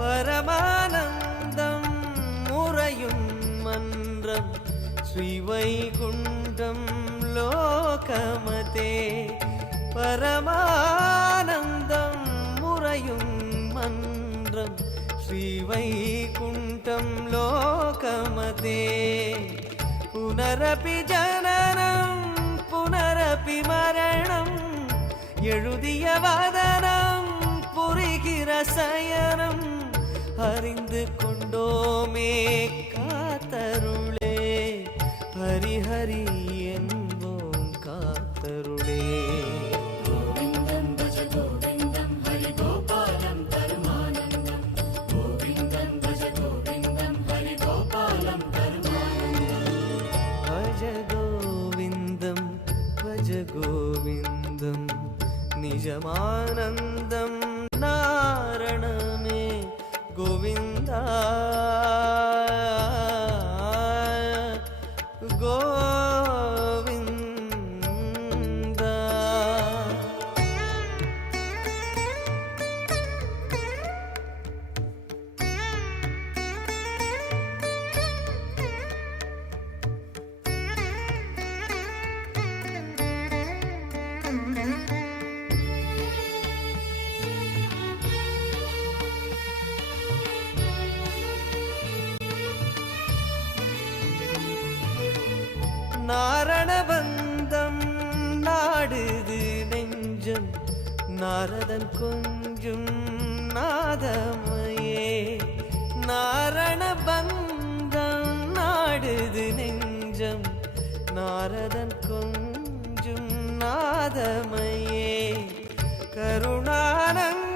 பரமானந்தம் முறையும் மன்றம் ஸ்ரீவைகுண்டம் லோகமதே பரமானந்தம் முறையும் மன்றம் ஸ்ரீவைகுண்டம் லோகமதே புனரபி ஜனனம் புனரபி மரணம் எழுதிய வதனம் புரிகிற சயனம் அறிந்து கொண்டோமே காத்தருளே ஹரி ஹரி என்போம் காத்தருளே கோவிந்தம் பஜ கோவிந்தம் ஹரி கோபாலம் பரமானந்தம் கோவிந்தம் பஜ கோவிந்தம் ஹரி கோபாலம் பரமானந்தம் பஜ கோவிந்தம் பஜ கோவிந்தம் நிஜமானந்தம் நாரணமே கோவிந்தா கோவிந்தா நாரணபந்தம் நாடுது நெஞ்சம் நாரதன் கொஞ்சும் நாதமையே நாரணபந்தம் நாடுது நெஞ்சம் நாரதன் கொஞ்சும் நாதமையே கருணானந்த